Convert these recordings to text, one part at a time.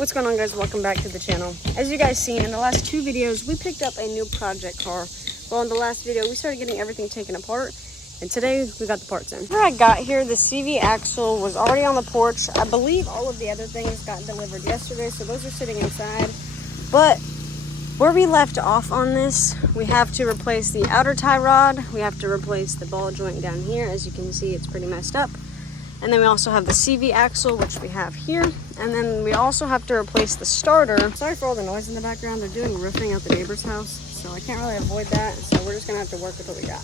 What's going on, guys? Welcome back to the channel. As you guys seen in the last two videos, we picked up a new project car. Well, in the last video we started getting everything taken apart, and today we got the parts in. Where I got here, the CV axle was already on the porch. I believe all of the other things got delivered yesterday, so those are sitting inside. But where we left off on this, we have to replace the outer tie rod, we have to replace the ball joint down here. As you can see, it's pretty messed up. And then we also have the CV axle, which we have here. And then we also have to replace the starter. Sorry for all the noise in the background. They're doing roofing at the neighbor's house, so I can't really avoid that. So we're just gonna have to work with what we got.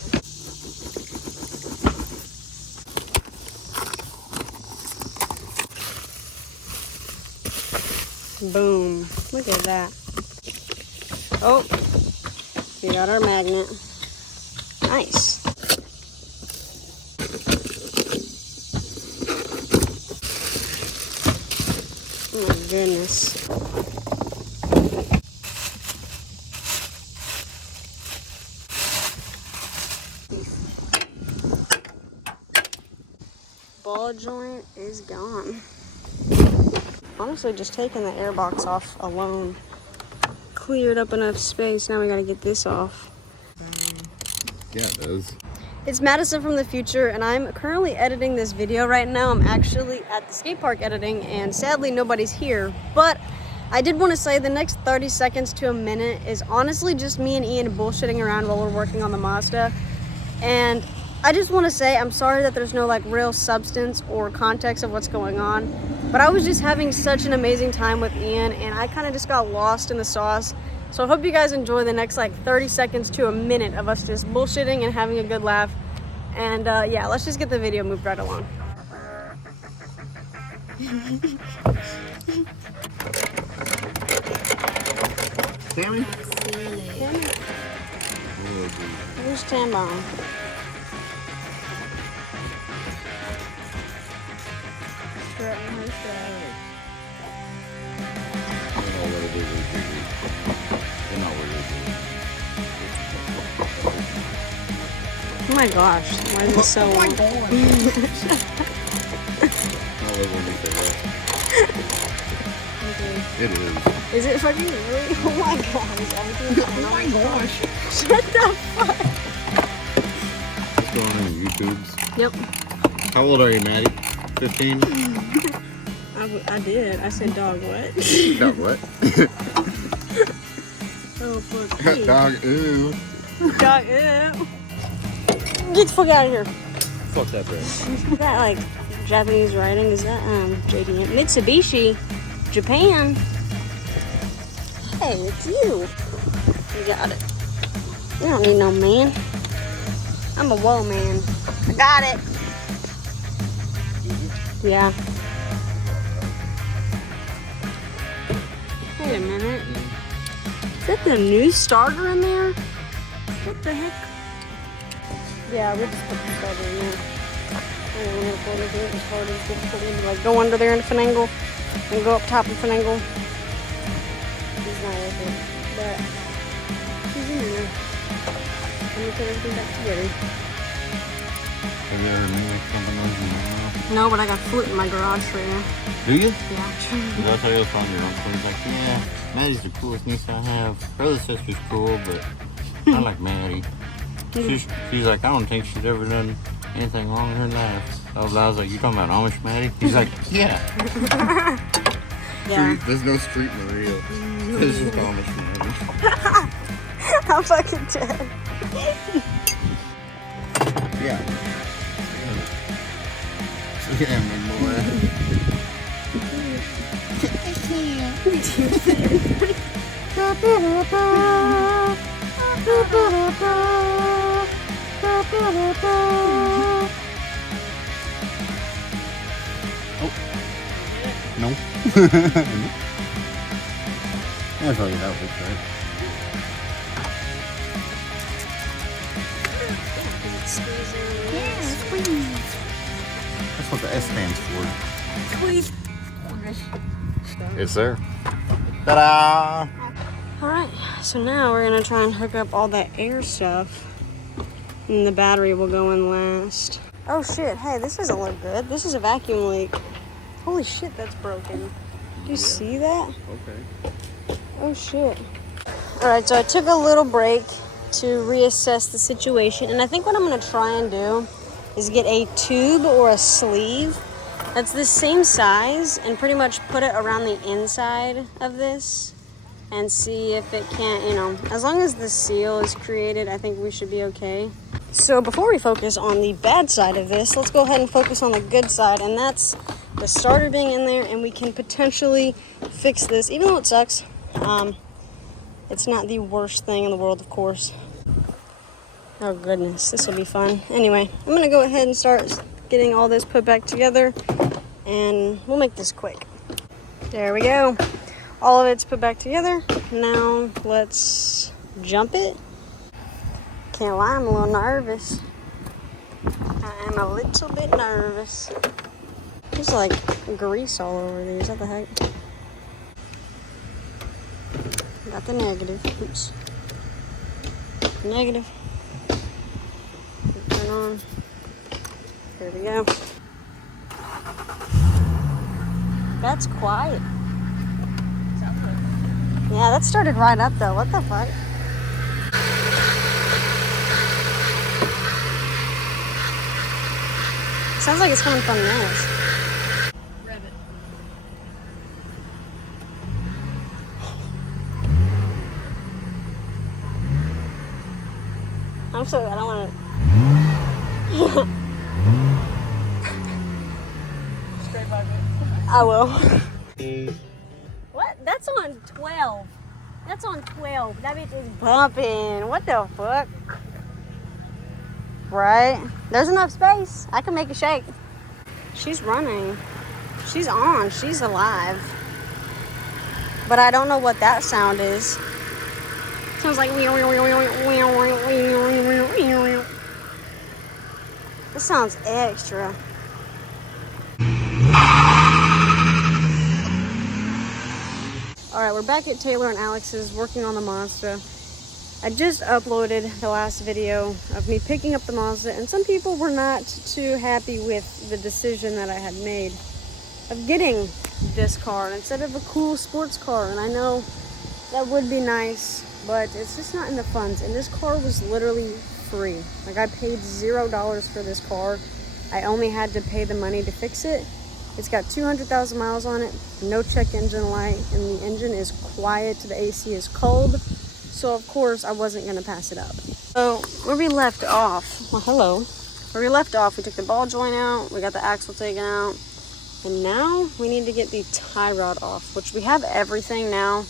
Boom. Look at that. Oh, we got our magnet. Nice. Oh my goodness. Ball joint is gone. Honestly, just taking the air box off alone cleared up enough space. Now we gotta get this off. Yeah, it does. It's Madison from the future, and I'm currently editing this video right now. I'm actually at the skate park editing, and sadly nobody's here. But I did want to say the next 30 seconds to a minute is honestly just me and Ian bullshitting around while we're working on the Mazda. And I just want to say I'm sorry that there's no like real substance or context of what's going on. But I was just having such an amazing time with Ian, and I kind of just got lost in the sauce. So I hope you guys enjoy the next like 30 seconds to a minute of us just bullshitting and having a good laugh. And yeah, let's just get the video moved right along. Tammy? Tammy? Where's Tambone? Oh my gosh, why is it so long? It is. Is it fucking really? Oh my gosh. Oh my gosh. Shut the fuck. What's going on in YouTubes? Yep. How old are you, Maddie? 15? I did. I said dog what? Dog what? Oh fuck. Dog ooh. Dog ew. Get the fuck out of here. Fuck that bird. Is that like Japanese writing? Is that JDM? Mitsubishi, Japan. Hey, it's you. You got it. You don't need no man. I'm a whoa man. I got it. Yeah. Wait a minute. Is that the new starter in there? What the heck? Yeah, we just put the starter in there. I don't know if it is as hard as difficult to like go under there and finagle and go up top and finagle. He's not with it, but he's in there. Let me put everything back together. Have you ever made something else? No, but I got foot in my garage for you. Do you? Yeah. Did I tell you from your uncle? He's like, yeah, Maddie's the coolest niece I have. Her other sister's cool, but I like Maddie. She's like, I don't think she's ever done anything wrong in her life. I was like, you talking about Amish Maddie? He's like, yeah. Yeah. There's no Street Maria. There's just Amish Maddie. I'm fucking dead. Yeah. Yeah, my boy. Oh. No. I thought that was right. Yeah, squeeze. That's what the S stands for. Squeeze. It's there. Ta-da! Alright, so now we're gonna try and hook up all that air stuff. And the battery will go in last. Oh shit, hey, this doesn't look good. This is a vacuum leak. Holy shit, that's broken. You see that? Okay. Oh shit. Alright, so I took a little break to reassess the situation, and I think what I'm gonna try and do is get a tube or a sleeve that's the same size and pretty much put it around the inside of this and see if it can't, you know, as long as the seal is created, I think we should be okay. So before we focus on the bad side of this, let's go ahead and focus on the good side, and that's the starter being in there, and we can potentially fix this, even though it sucks. It's not the worst thing in the world, of course. Oh goodness, this will be fun. Anyway, I'm gonna go ahead and start getting all this put back together, and we'll make this quick. There we go. All of it's put back together. Now let's jump it. Can't lie, I'm a little nervous. I am a little bit nervous. There's like grease all over these. What the heck? Got the negative. Oops. Negative. Turn on. There we go. That's quiet. Yeah, that started right up though. What the fuck? Sounds like it's coming from this. Rev it. I'm sorry, I don't want to. Straight by me. I will. What? That's on 12. That's on 12. That bitch is bumping. What the fuck? Right? There's enough space. I can make it shake. She's running. She's on. She's alive. But I don't know what that sound is. Sounds like. This sounds extra. Alright, we're back at Taylor and Alex's working on the Mazda. I just uploaded the last video of me picking up the Mazda, and some people were not too happy with the decision that I had made of getting this car instead of a cool sports car. And I know that would be nice, but it's just not in the funds. And this car was literally free. Like, I paid $0 for this car. I only had to pay the money to fix it. It's got 200,000 miles on it, no check engine light, and the engine is quiet, the AC is cold. So of course I wasn't gonna pass it up. So where we left off, well hello. Where we left off, we took the ball joint out, we got the axle taken out, and now we need to get the tie rod off, which we have everything now.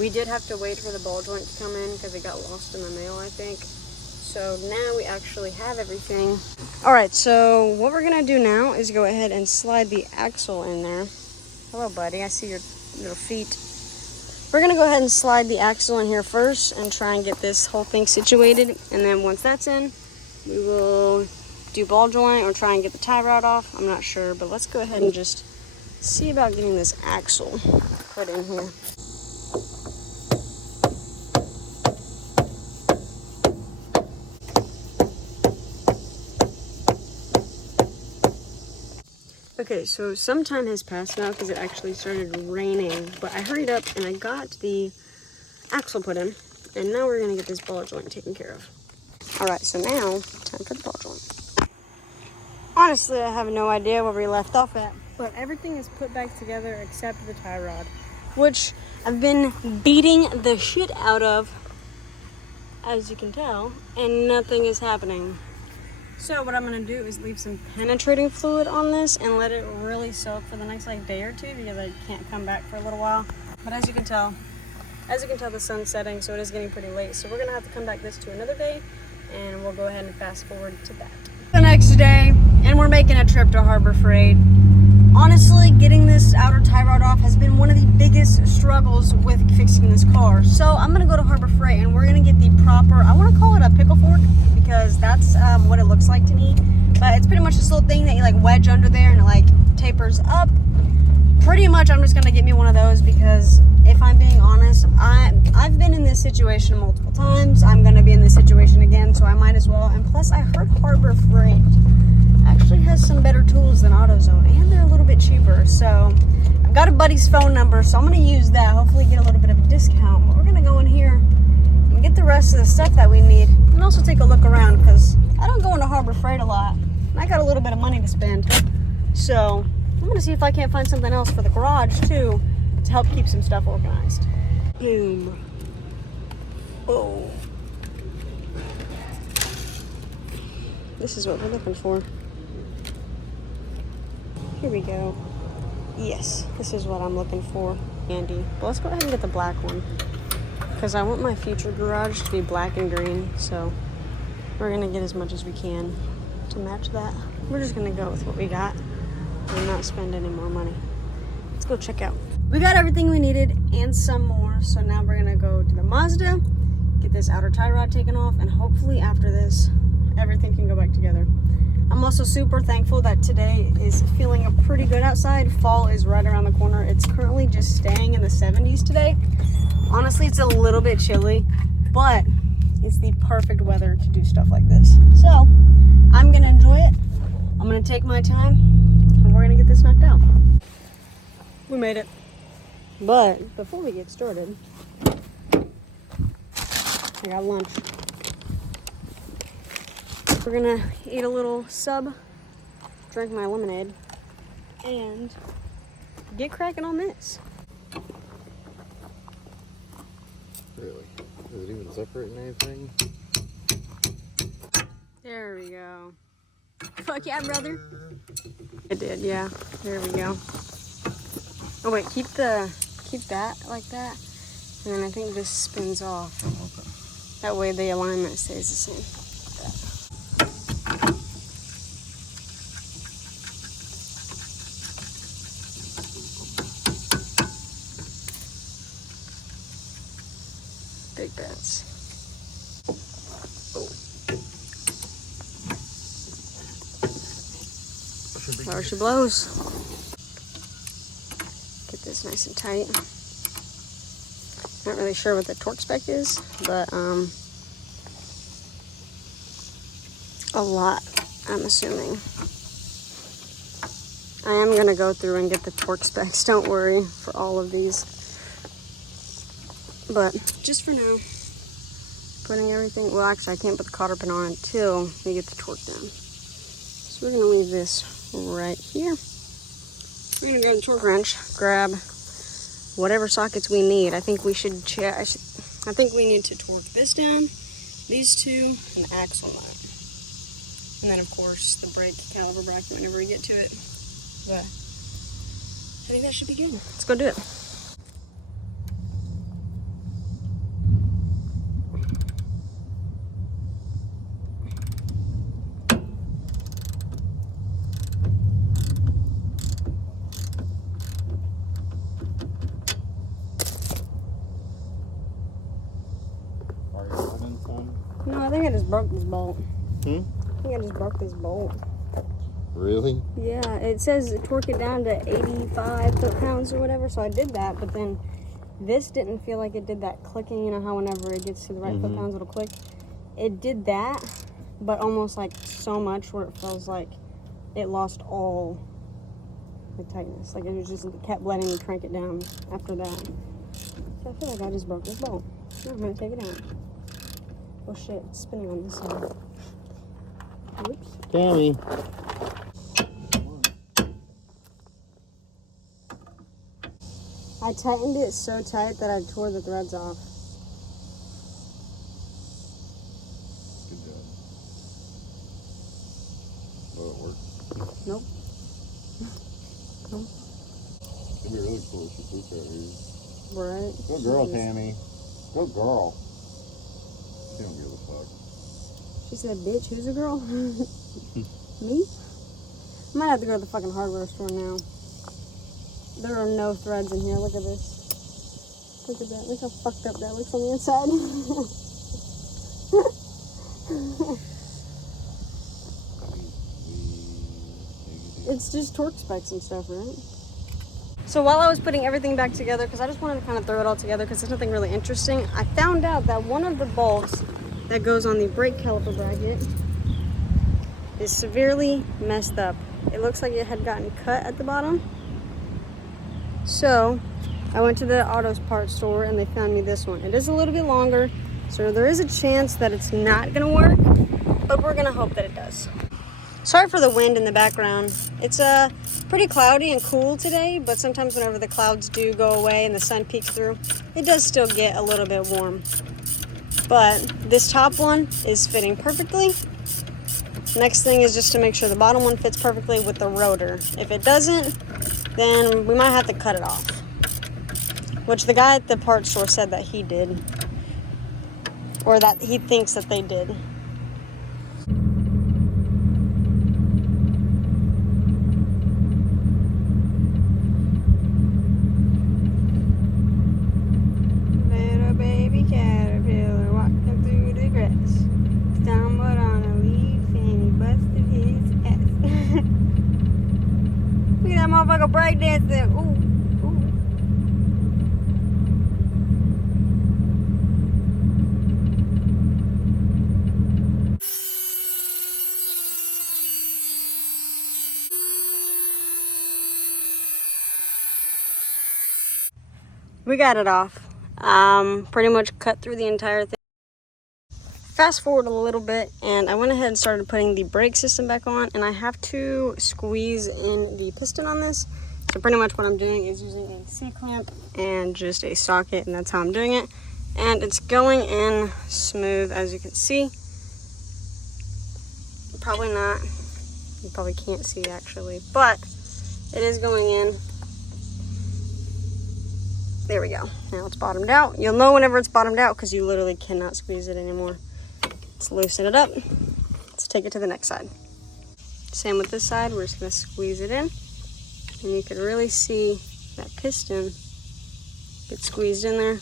We did have to wait for the ball joint to come in because it got lost in the mail, I think. So now we actually have everything. All right, so what we're gonna do now is go ahead and slide the axle in there. Hello, buddy, I see your little feet. We're gonna go ahead and slide the axle in here first and try and get this whole thing situated. And then once that's in, we will do ball joint or try and get the tie rod off. I'm not sure, but let's go ahead and just see about getting this axle put in here. Okay, so some time has passed now because it actually started raining, but I hurried up and I got the axle put in, and now we're gonna get this ball joint taken care of. All right, so now time for the ball joint. Honestly, I have no idea where we left off at, but everything is put back together except the tie rod, which I've been beating the shit out of, as you can tell, and nothing is happening. So what I'm gonna do is leave some penetrating fluid on this and let it really soak for the next like day or two because I can't come back for a little while. But as you can tell, the sun's setting, so it is getting pretty late. So we're gonna have to come back this to another day, and we'll go ahead and fast forward to that. The next day, and we're making a trip to Harbor Freight. Honestly, getting this outer tie rod off has been one of the biggest struggles with fixing this car. So I'm gonna go to Harbor Freight and we're gonna get the proper, I wanna call it a pickle fork because that's what it looks like to me. But it's pretty much this little thing that you like wedge under there and it like tapers up. Pretty much I'm just gonna get me one of those because if I'm being honest, I've been in this situation multiple times. I'm gonna be in this situation again, so I might as well. And plus I heard Harbor Freight actually has some better tools than AutoZone, and they're a little bit cheaper. So I'm Got a buddy's phone number, so I'm gonna use that. Hopefully get a little bit of a discount. But we're gonna go in here and get the rest of the stuff that we need, and also take a look around because I don't go into Harbor Freight a lot, and I got a little bit of money to spend. So I'm gonna see if I can't find something else for the garage too to help keep some stuff organized. Boom. Oh. This is what we're looking for. Here we go. Yes, this is what I'm looking for. Andy. But let's go ahead and get the black one, because I want my future garage to be black and green, so we're gonna get as much as we can to match that. We're just gonna go with what we got and not spend any more money. Let's go check out. We got everything we needed and some more, so now we're gonna go to the Mazda, get this outer tie rod taken off, and hopefully after this, everything can go back together. I'm also super thankful that today is feeling pretty good outside. Fall is right around the corner. It's currently just staying in the 70s today. Honestly, it's a little bit chilly, but it's the perfect weather to do stuff like this. So I'm gonna enjoy it. I'm gonna take my time, and we're gonna get this knocked out. We made it. But before we get started, I got lunch. We're gonna eat a little sub, drink my lemonade, and get cracking on this. Really? Is it even separating anything? There we go. Fuck yeah, brother. It did, yeah. There we go. Oh wait, keep that like that, and then I think this spins off. Okay. That way the alignment stays the same. Big bets. Power she blows. Get this nice and tight. Not really sure what the torque spec is, but a lot, I'm assuming. I am gonna go through and get the torque specs, don't worry, for all of these. But just for now, putting everything, well actually I can't put the cotter pin on until we get the torque down. So we're gonna leave this right here. We're gonna grab the torque wrench, grab whatever sockets we need. I think we should check, I think we need to torque this down, these two, and the axle nut. And then of course the brake caliper bracket whenever we get to it. But I think that should be good. Let's go do it. Are you running some? No, I think I just broke this bolt. Hmm? I think I just broke this bolt. Really? Yeah, it says torque it down to 85 foot-pounds or whatever, so I did that, but then this didn't feel like it did that clicking. You know how whenever it gets to the right foot-pounds, it'll click? It did that, but almost like so much where it feels like it lost all the tightness. Like it was just, it kept letting me crank it down after that. So I feel like I just broke this bolt. Now I'm gonna take it out. Oh shit, it's spinning on this side. Oops. Tammy. I tightened it so tight that I tore the threads off. Good job. Will it work? Nope. Nope. It'd be really cool if she pooped out here. Right. Good girl, Tammy. Good girl. She don't give a fuck. She said, bitch, who's a girl? Me? I might have to go to the fucking hardware store now. There are no threads in here. Look at this. Look at that. Look how fucked up that looks on the inside. It's just torque specs and stuff, right? So while I was putting everything back together, because I just wanted to kind of throw it all together because there's nothing really interesting, I found out that one of the bolts that goes on the brake caliper bracket is severely messed up. It looks like it had gotten cut at the bottom. So I went to the auto parts store and they found me this one. It is a little bit longer, so there is a chance that it's not gonna work, but we're gonna hope that it does. Sorry for the wind in the background. It's pretty cloudy and cool today, but sometimes whenever the clouds do go away and the sun peeks through, it does still get a little bit warm. But this top one is fitting perfectly. Next thing is just to make sure the bottom one fits perfectly with the rotor. If it doesn't, then we might have to cut it off. Which the guy at the parts store said that he did. Or that he thinks that they did. Little baby caterpillar walking through the grass. Stumbled on a leaf and he busted his ass. Look at that motherfucker breakdancing. Ooh, ooh. We got it off. Pretty much cut through the entire thing. Fast forward a little bit, and I went ahead and started putting the brake system back on, and I have to squeeze in the piston on this. So pretty much what I'm doing is using a C-clamp and just a socket, and that's how I'm doing it. And it's going in smooth, as you can see. Probably not. You probably can't see actually, but it is going in. There we go. Now it's bottomed out. You'll know whenever it's bottomed out because you literally cannot squeeze it anymore. Let's loosen it up. Let's take it to the next side. Same with this side. We're just going to squeeze it in. And you can really see that piston get squeezed in there.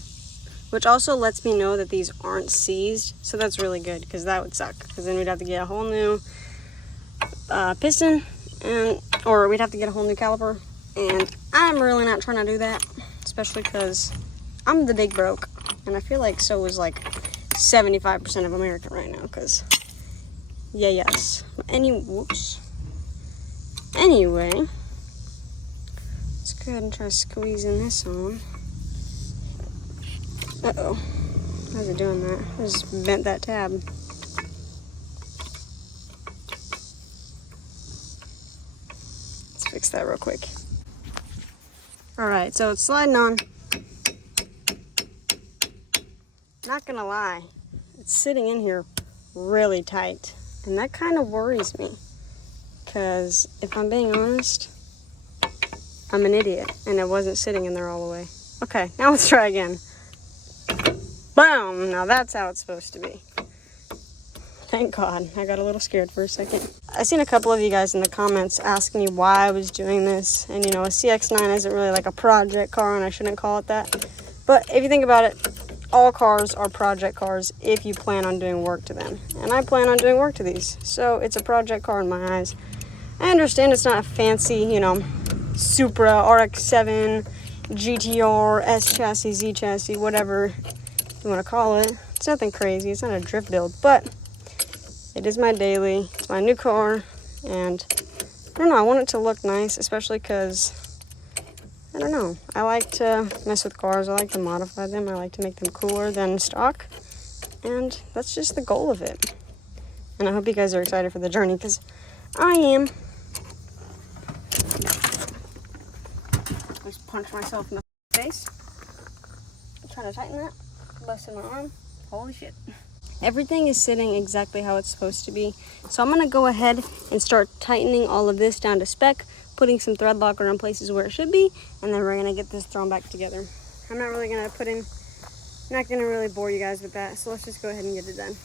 Which also lets me know that these aren't seized. So that's really good because that would suck. Because then we'd have to get a whole new piston. Or we'd have to get a whole new caliper. And I'm really not trying to do that. Especially because I'm the big broke, and I feel like so is like 75% of America right now, because yes. Whoops. Anyway, let's go ahead and try squeezing this on. Uh-oh. How's it doing that? I just bent that tab. Let's fix that real quick. Alright, so it's sliding on. Not gonna lie, it's sitting in here really tight. And that kind of worries me. Because if I'm being honest, I'm an idiot. And it wasn't sitting in there all the way. Okay, now let's try again. Boom! Now that's how it's supposed to be. Thank God. I got a little scared for a second. I seen a couple of you guys in the comments asking me why I was doing this. And, you know, a CX-9 isn't really like a project car, and I shouldn't call it that. But if you think about it, all cars are project cars if you plan on doing work to them. And I plan on doing work to these. So it's a project car in my eyes. I understand it's not a fancy, you know, Supra, RX-7, GTR, S chassis, Z chassis, whatever you want to call it. It's nothing crazy. It's not a drift build, but it is my daily. It's my new car, and I don't know. I want it to look nice, especially because I don't know. I like to mess with cars. I like to modify them. I like to make them cooler than stock, and that's just the goal of it. And I hope you guys are excited for the journey, because I am. Just punched myself in the face. I'm trying to tighten that. Busted my arm. Holy shit. Everything is sitting exactly how it's supposed to be. So I'm going to go ahead and start tightening all of this down to spec, putting some thread locker in places where it should be, and then we're going to get this thrown back together. I'm not really going to not going to really bore you guys with that, so let's just go ahead and get it done.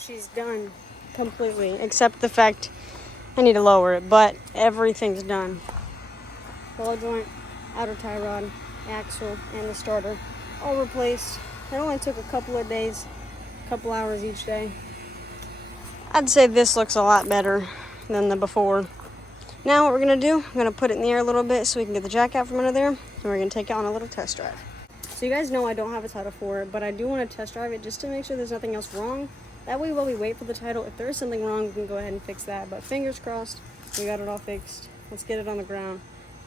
She's done completely, except the fact I need to lower it, but everything's done. Ball joint, outer tie rod, axle, and the starter all replaced. It only took a couple of days, a couple hours each day. I'd say this looks a lot better than the before. Now what we're gonna do, I'm gonna put it in the air a little bit so we can get the jack out from under there, and we're gonna take it on a little test drive. So you guys know I don't have a title for it, but I do want to test drive it just to make sure there's nothing else wrong. That way while we wait for the title, if there is something wrong, we can go ahead and fix that. But fingers crossed, We got it all fixed. Let's get it on the ground.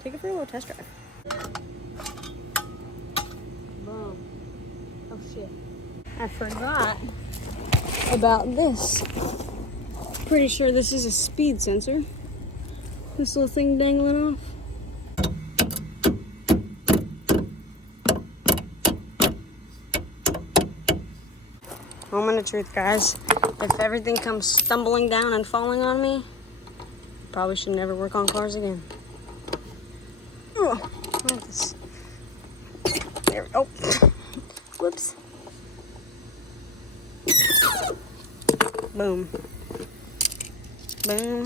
Take it for a little test drive. Boom. Oh shit. I forgot about this. Pretty sure this is a speed sensor. This little thing dangling off. Moment of truth, guys. If everything comes stumbling down and falling on me, probably should never work on cars again. Ooh, this. There we go. Whoops. Boom. Boom.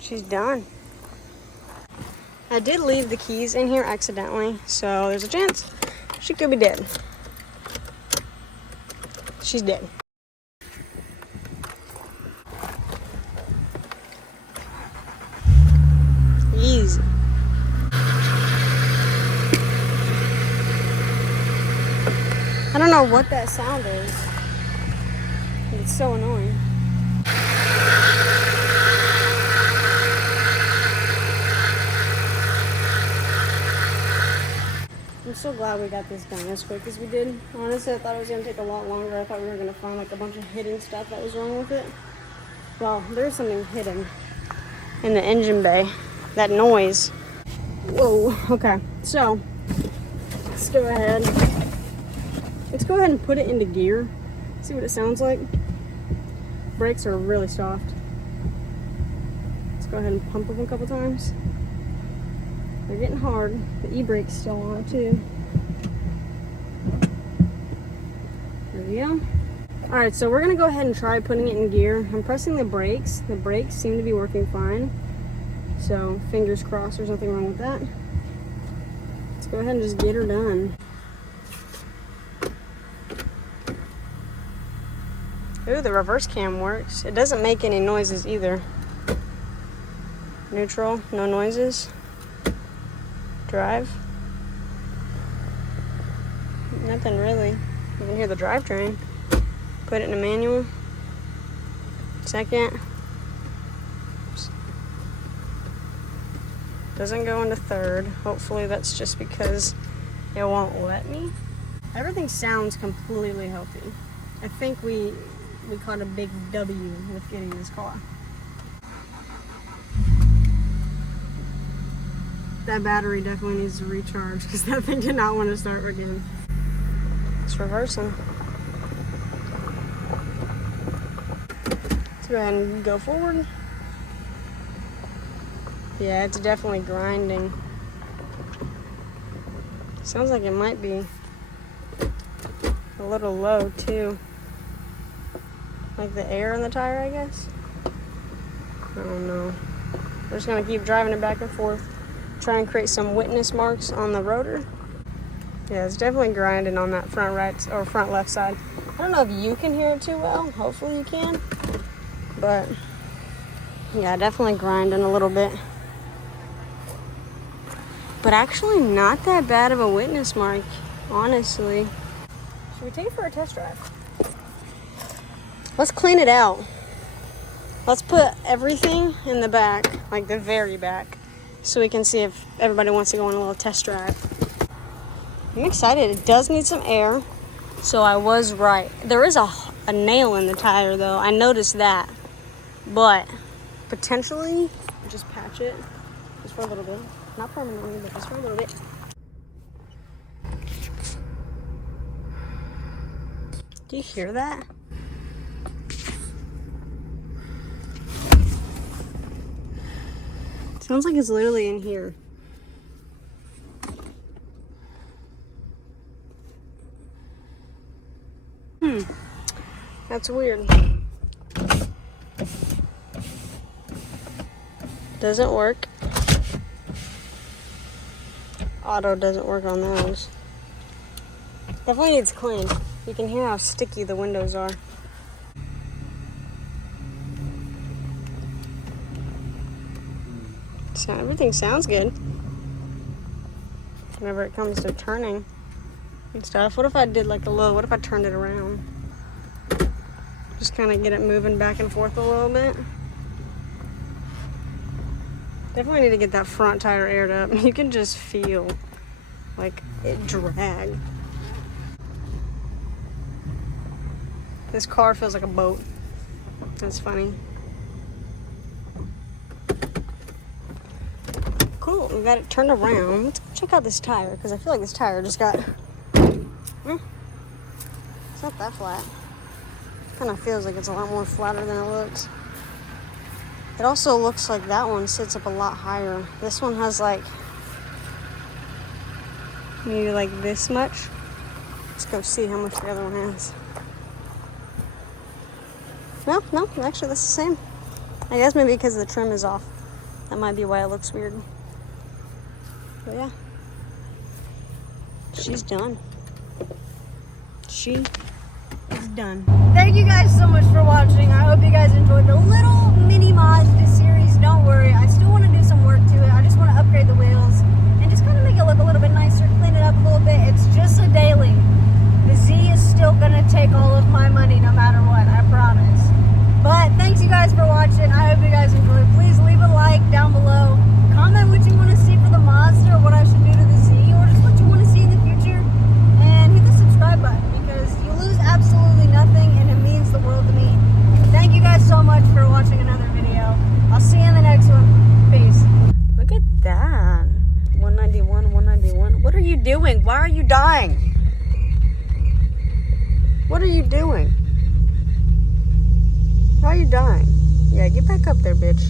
She's done. I did leave the keys in here accidentally, so there's a chance she could be dead. She's dead. Easy. I don't know what that sound is. It's so annoying. I'm so glad we got this done as quick as we did. Honestly, I thought it was going to take a lot longer. I thought we were going to find like a bunch of hidden stuff that was wrong with it. Well, there's something hidden in the engine bay. That noise. Whoa, okay. So, let's go ahead and put it into gear. See what it sounds like. Brakes are really soft. Let's go ahead and pump them a couple times. They're getting hard. The e-brake's still on too. There we go. Alright, so we're going to go ahead and try putting it in gear. I'm pressing the brakes. The brakes seem to be working fine. So, fingers crossed there's nothing wrong with that. Let's go ahead and just get her done. Ooh, the reverse cam works. It doesn't make any noises either. Neutral, no noises. Drive. Nothing really. You can hear the drivetrain. Put it in a manual. Second. Doesn't go into third. Hopefully that's just because it won't let me. Everything sounds completely healthy. I think we caught a big W with getting this car. That battery definitely needs to recharge because that thing did not want to start again. It's reversing. Let's go ahead and go forward. Yeah, it's definitely grinding. Sounds like it might be a little low too. Like the air in the tire, I guess. I don't know. We're just gonna keep driving it back and forth. Try and create some witness marks on the rotor. Yeah, it's definitely grinding on that front right or front left side. I don't know if you can hear it too well. Hopefully you can. But yeah, definitely grinding a little bit. But actually not that bad of a witness mark, honestly. Should we take it for a test drive? Let's clean it out. Let's put everything in the back, like the very back, so we can see if everybody wants to go on a little test drive. I'm excited. It does need some air, so I was right. There is a nail in the tire, though. I noticed that. But potentially, just patch it just for a little bit. Not permanently, but just for a little bit. Do you hear that? Sounds like it's literally in here. That's weird. Doesn't work. Auto doesn't work on those. Definitely needs cleaned. You can hear how sticky the windows are. So everything sounds good. Whenever it comes to turning. and stuff. What if I did like a little, what if I turned it around? Just kind of get it moving back and forth a little bit. Definitely need to get that front tire aired up. You can just feel like it drag. This car feels like a boat. That's funny. Cool, we got it turned around. Let's check out this tire, because I feel like this tire just got... It's not that flat. Kind of feels like it's a lot more flatter than it looks. It also looks like that one sits up a lot higher. This one has like... maybe like this much. Let's go see how much the other one has. No, actually that's the same. I guess maybe because the trim is off. That might be why it looks weird. But yeah. She's done. She is done. Thank you guys so much for watching. I hope you guys enjoyed the little mini Mazda series. Don't worry, I still want to do some work to it. I just want to upgrade the wheels and just kind of make it look a little bit nicer, clean it up a little bit. It's just a daily. The Z is still going to take all of my money no matter what, I promise. But thanks you guys for watching. I hope you guys enjoyed. Please leave a like down below. Comment what you want to see for the Mazda or what I should do to the Z or just what you want to see in the future. And hit the subscribe button because you lose absolutely nothing and it means the world to me. Thank you guys so much for watching another video. I'll see you in the next one. Peace. Look at that. 191, 191. What are you doing? Why are you dying? What are you doing? Why are you dying? Yeah, get back up there, bitch.